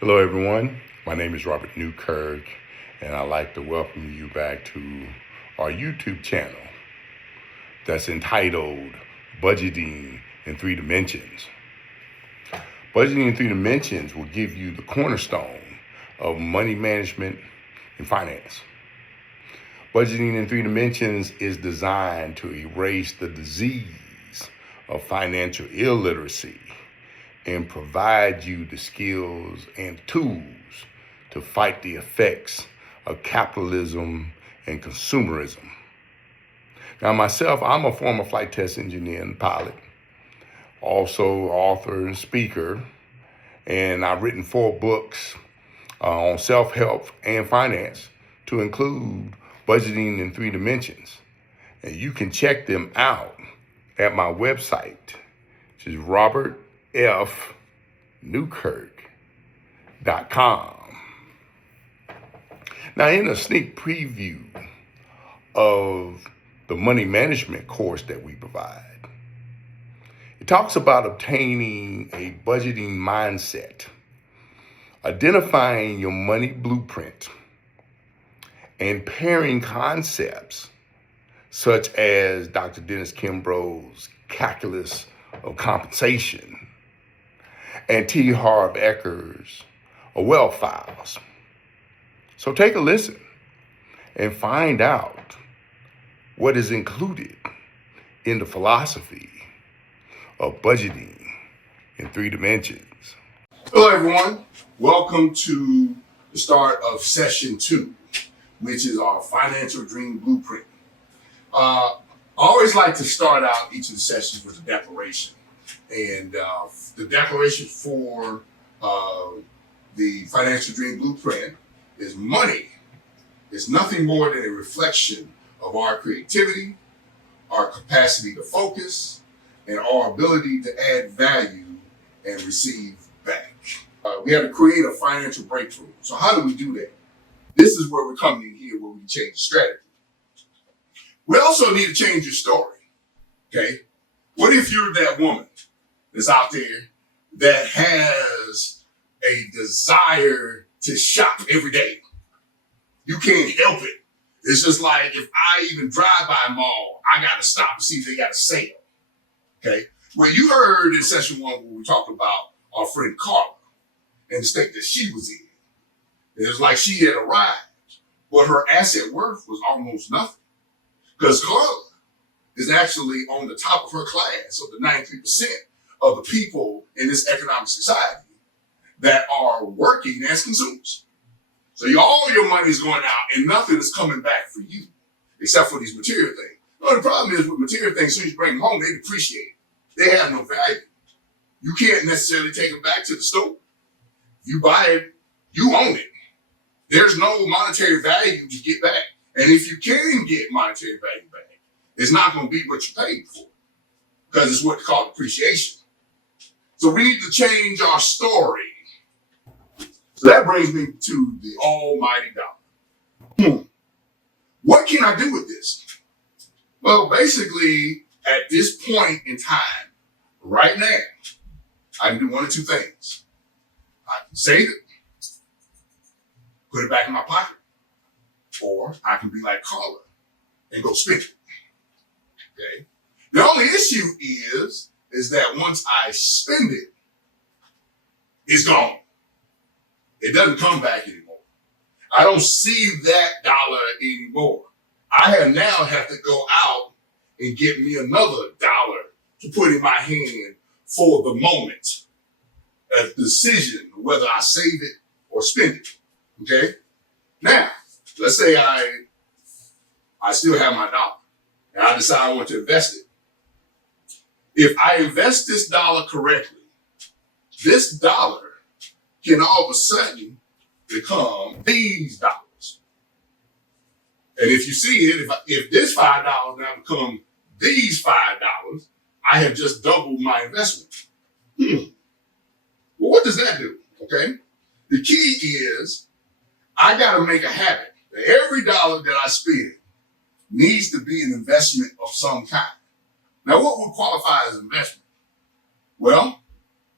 Hello, everyone. My name is Robert Newkirk, and I'd like to welcome you back to our YouTube channel that's entitled Budgeting in Three Dimensions. Budgeting in Three Dimensions will give you the cornerstone of money management and finance. Budgeting in Three Dimensions is designed to erase the disease of financial illiteracy and provide you the skills and tools to fight the effects of capitalism and consumerism. Now, myself, I'm a former flight test engineer and pilot, also author and speaker, and I've written 4 books on self-help and finance to include Budgeting in Three Dimensions. And you can check them out at my website, which is robertnewkirk.com. Now, in a sneak preview of the money management course that we provide, it talks about obtaining a budgeting mindset, identifying your money blueprint, and pairing concepts such as Dr. Dennis Kimbrough's calculus of compensation and T. Harv Eker's wealth files. So take a listen and find out what is included in the philosophy of budgeting in three dimensions. Hello, everyone. Welcome to the start of session 2, which is our financial dream blueprint. I always like to start out each of the sessions with a declaration. And the declaration for the financial dream blueprint is money is nothing more than a reflection of our creativity, our capacity to focus, and our ability to add value and receive back. We have to create a financial breakthrough. So how do we do that? This is where we're coming in here, where we change the strategy. We also need to change your story, okay? What if you're that woman that's out there that has a desire to shop every day? You can't help it. It's just like if I even drive by a mall, I got to stop and see if they got a sale, okay? Well, you heard in session 1 when we talked about our friend Carla and the state that she was in. It was like she had arrived, but her asset worth was almost nothing. Because Carla is actually on the top of her class of the 93% of the people in this economic society that are working as consumers. So all your money is going out and nothing is coming back for you, except for these material things. Well, the problem is with material things, as soon as you bring them home, they depreciate. They have no value. You can't necessarily take it back to the store. You buy it, you own it. There's no monetary value to get back. And if you can get monetary value back, it's not going to be what you paid for, because it's what they call depreciation. So we need to change our story. So that brings me to the almighty dollar. What can I do with this? Well, basically, at this point in time, right now, I can do one of two things. I can save it, put it back in my pocket, or I can be like Carla and go spend it. Okay. The only issue is that once I spend it, it's gone. It doesn't come back anymore. I don't see that dollar anymore. I have to go out and get me another dollar to put in my hand for the moment. A decision whether I save it or spend it. Okay. Now, let's say I still have my dollar and I decide I want to invest it. If I invest this dollar correctly, this dollar can all of a sudden become these dollars. And if you see it, if this $5 now become these $5, I have just doubled my investment. Well, what does that do? Okay. The key is I got to make a habit that every dollar that I spend needs to be an investment of some kind. Now, what would qualify as investment? Well,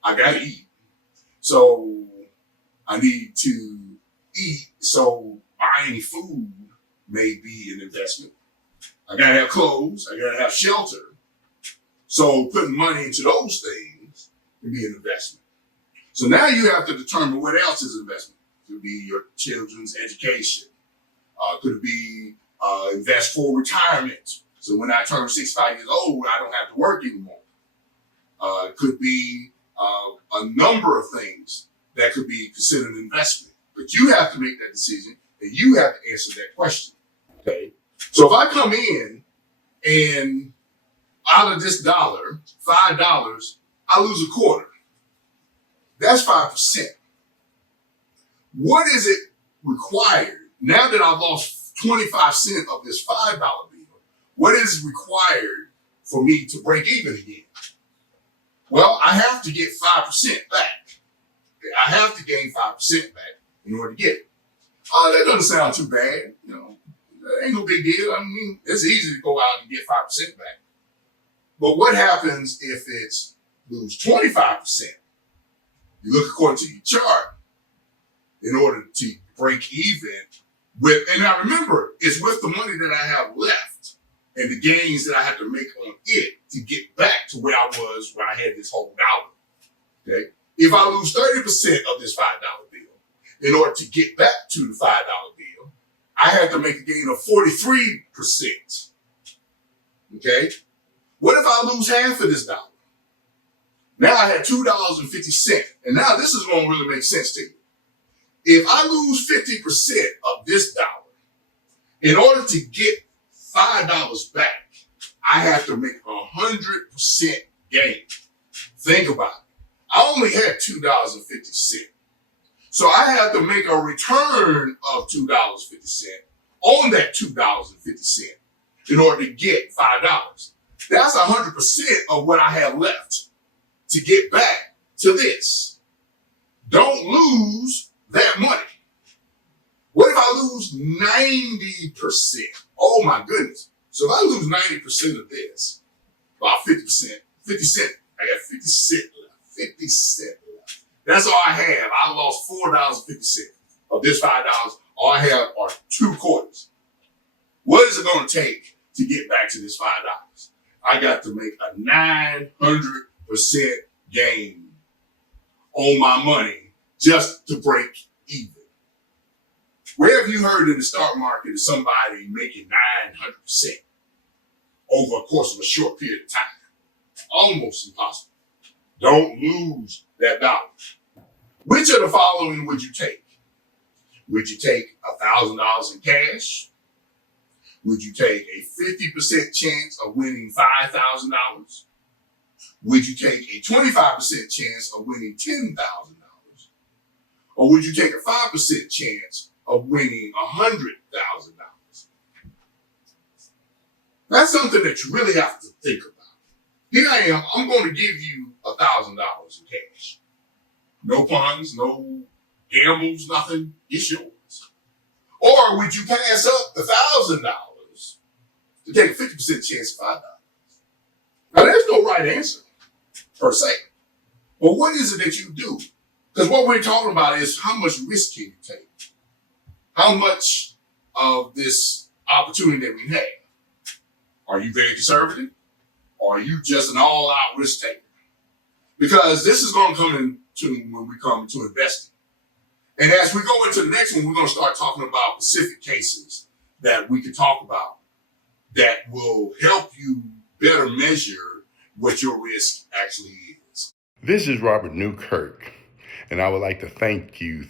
I got to eat. So I need to eat, so buying food may be an investment. I gotta have clothes, I gotta have shelter. So putting money into those things can be an investment. So now you have to determine what else is investment. It could be your children's education. Could be invest for retirement. So when I turn 65 years old, I don't have to work anymore. It could be a number of things that could be considered an investment. But you have to make that decision and you have to answer that question. Okay. So if I come in and out of this dollar, $5, I lose a quarter. That's 5%. What is it required now that I've lost 25 cents of this $5 bill? What is required for me to break even again? Well, I have to get 5% back. I have to gain 5% back in order to get it. That doesn't sound too bad. That ain't no big deal. I mean, it's easy to go out and get 5% back. But what happens if it's lose 25%? You look according to your chart in order to break even with, and now remember, it's with the money that I have left and the gains that I have to make on it to get back to where I was when I had this whole dollar. Okay? If I lose 30% of this $5 bill in order to get back to the $5 bill, I have to make a gain of 43%. Okay? What if I lose half of this dollar? Now I had $2.50. And now this is going to really make sense to you. If I lose 50% of this dollar, in order to get $5 back, I have to make 100% gain. Think about it. I only had $2.50. So I have to make a return of $2.50 on that $2.50 in order to get $5. That's 100% of what I have left to get back to this. Don't lose that money. What if I lose 90%? Oh my goodness. So if I lose 90% of this, about 50%, 50 cents, I got 50 cents left. 50 cents left. That's all I have. I lost $4.50 of this $5. All I have are 2 quarters. What is it going to take to get back to this $5? I got to make a 900% gain on my money just to break even. Where have you heard in the stock market of somebody making 900% over a course of a short period of time? Almost impossible. Don't lose that dollar. Which of the following would you take? Would you take $1,000 in cash? Would you take a 50% chance of winning $5,000? Would you take a 25% chance of winning $10,000? Or would you take a 5% chance of winning $100,000? That's something that you really have to think about. Here I am, I'm going to give you $1,000 in cash. No puns, no gambles, nothing, it's yours. Or would you pass up the $1,000 to take a 50% chance of $5? Now there's no right answer, per se. But what is it that you do? Because what we're talking about is how much risk can you take? How much of this opportunity that we have? Are you very conservative? Or are you just an all-out risk taker? Because this is going to come into when we come into investing. And as we go into the next one, we're going to start talking about specific cases that we can talk about that will help you better measure what your risk actually is. This is Robert Newkirk, and I would like to thank you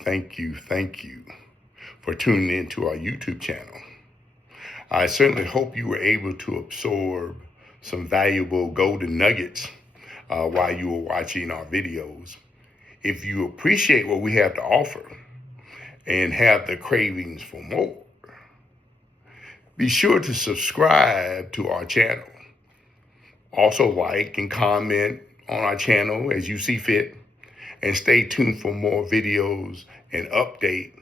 for tuning in to our YouTube channel. I certainly hope you were able to absorb some valuable golden nuggets while you were watching our videos. If you appreciate what we have to offer and have the cravings for more, be sure to subscribe to our channel. Also like and comment on our channel as you see fit, and stay tuned for more videos and updates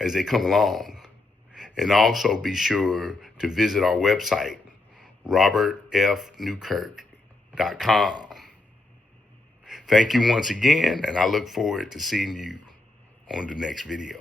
as they come along. And also be sure to visit our website, robertfnewkirk.com. Thank you once again, and I look forward to seeing you on the next video.